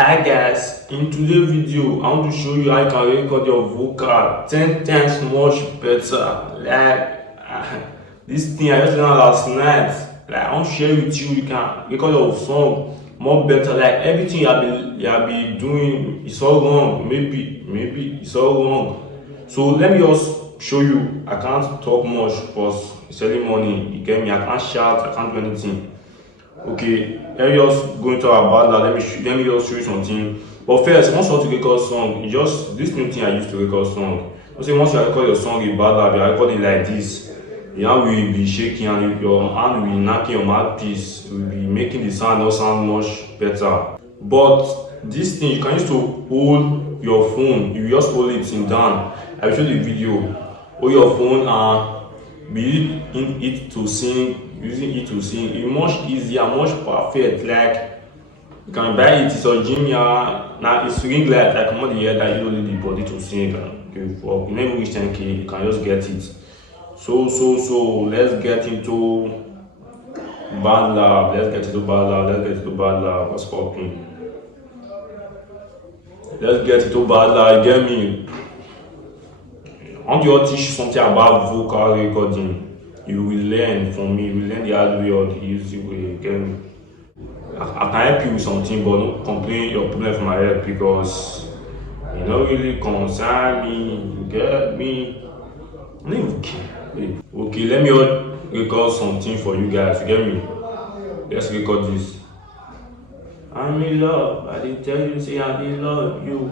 Hi guys, in today's video I want to show you how you can record your vocal 10 times much better. This thing I just learned last night. I want to share with you, you can record your song more better. Everything you have been doing is all wrong. Maybe it's all wrong. So let me just show you. I can't talk much because it's early morning. You get me? I can't shout, I can't do anything. Okay, let me just go into our BandLab. Let me just show you something. But first, once you want to record song, you just this new thing I used to record song. So say once you record your song in BandLab, you are recording like this. Your hand will be shaking and your hand will be knocking your mouthpiece. Will be making the sound not sound much better. But this thing you can use to hold your phone. You just hold it in down. I will show the video. Hold your phone and be in it to sing. Using it to sing it's much easier, much perfect. Like you can buy it, it's a gym. Now it's ring light, like come on the head that you don't need the body to sing. Okay, for you never reach 10k, you can just get it. So let's get into BandLab. What's popping? Let's get into BandLab. You get me? I want to teach you something about vocal recording. You will learn from me. You will learn the hard way or the easy way. Again, I can help you with something, but don't complain your problem from my head because you don't really concern me. You get me? I don't even care. Okay, let me record something for you guys. You get me? Let's record this. I'm in love. I did tell you, say I did love you.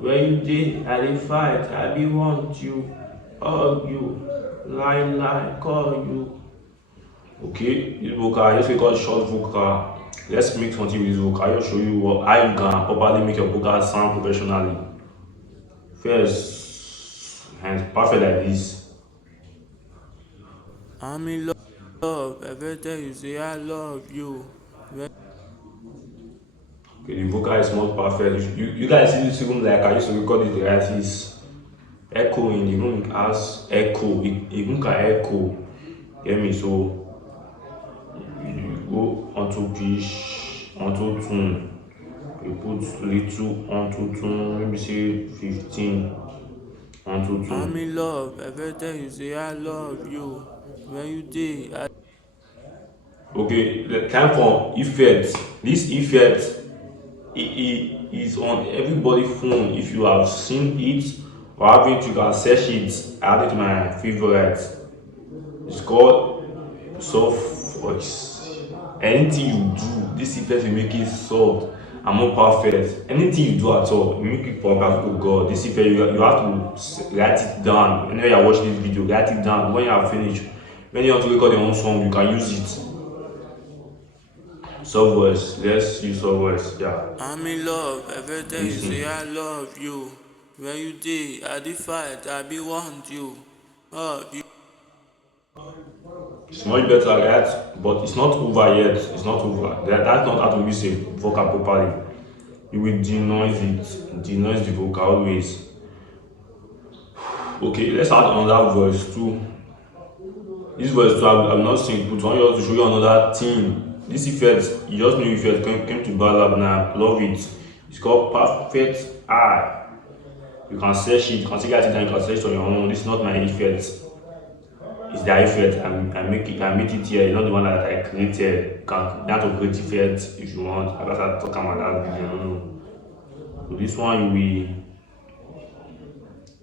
Where you did, I did fight. I be want you, hug you, lie, call you. Okay, this vocal, I just record short vocal. Let's make something with this vocal. I'll show you how you can properly make your vocal sound professionally. First, and perfect like this. I'm in love. Every day you say I love you. Okay, the vocal is not perfect. You guys see this room like I used to record it right. It's echoing. The room has echo. The room can echo. Hear me? So you go onto pitch, onto tune. You put little onto tune. Maybe say 15 onto tune. I'm in love. Every day you say I love you. When you did. Okay, the time for effect. This effect it is on everybody phone. If you have seen it or have it, you can search it. I add it to my favorite. It's called soft voice. Anything you do, this effect will make it soft and more perfect. Anything you do at all, you make it perfect. Oh God, this effect you have to write it down. Whenever you are watching this video, write it down. When you are finished, when you want to record your own song, you can use it. Soft voice, let's use soft voice. Yeah. I'm in love. Every day you say I love you. When you did, I did fight. I be want you. You. It's much better like that, but it's not over yet. It's not over. That's not how to use a vocal properly. You will denoise it, denoise the vocal always. Okay, let's add another voice too. This voice too, I'm not saying put on yours to show you another thing. This effect, you just know effect came to BandLab and I love it. It's called Perfect Eye. You can search it, you can take it and you can search it on your own. This is not my effect. It's the effect. I make it here. It's not the one that I created. You have to create effect if you want. I better talk about that video. So this one you will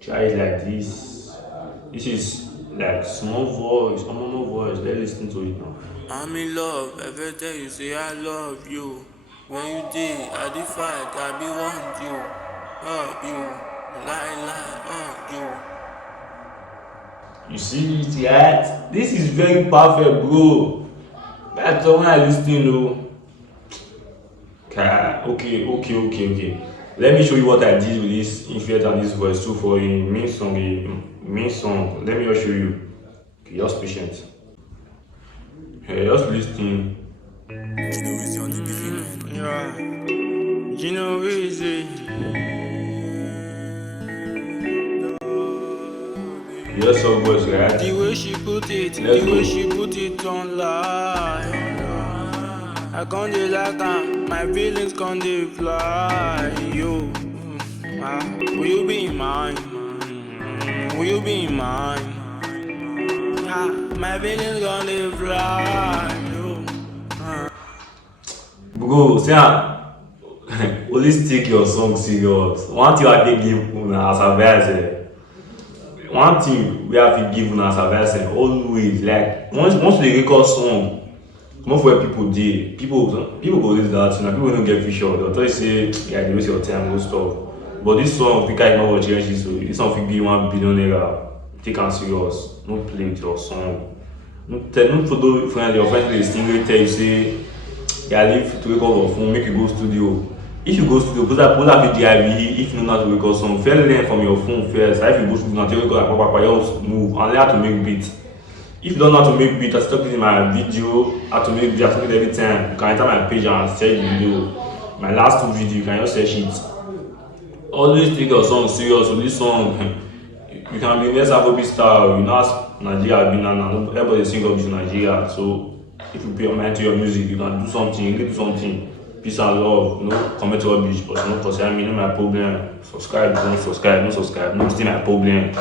try it like this. This is like small voice, normal voice. Let's listen to it now. I'm in love. Every day you say I love you. When you did, I did fight. I be want you, hug you, lie, hug you. You see it, right? This is very perfect, bro. That's the one I listen to. Okay. Let me show you what I did with this effect and this voice too for a main song. Let me just show you. Okay, just patient. Hey, just listen. Gino Easy on the beginning. Yeah. Gino Easy. Yes, so voice, right? The way she put it, the way she put it online. I can't do like my feelings can't fly. You, will you be mine? Will you be mine? My feelings can't fly. You. Bro, say always take your song serious. One thing I dey give una as advice. One thing we have to give una as advice always like once you dey record song. Most where people dey, people go use that, people don't get featured. They'll tell you say, yeah, you waste your time, go stuff. But this song, pick out not watch it, so this song will give you $1 billion. Take am serious. No play with your song. No photo friend, your friend dey sing, tell you say, yeah, leave to record your phone, make you go studio. If you go studio, put that DIV. If you know how to record song, fairly learn from your phone first. If you go studio, now take record like move and learn how to make beats. If you don't know how to make beat, I stop using my video, how to make beat, I stop it every time. You can enter my page and search the video. My last 2 videos, you can just search it. Always take your song serious. So this song, you can be next Afrobeat star. You know, as Nigeria been and everybody sing up to Nigeria. So if you pay your mind to your music, you can do something. You can do something. Peace and love. No comment rubbish, but no concern me. No my problem. Subscribe, don't subscribe, no subscribe. No still my problem.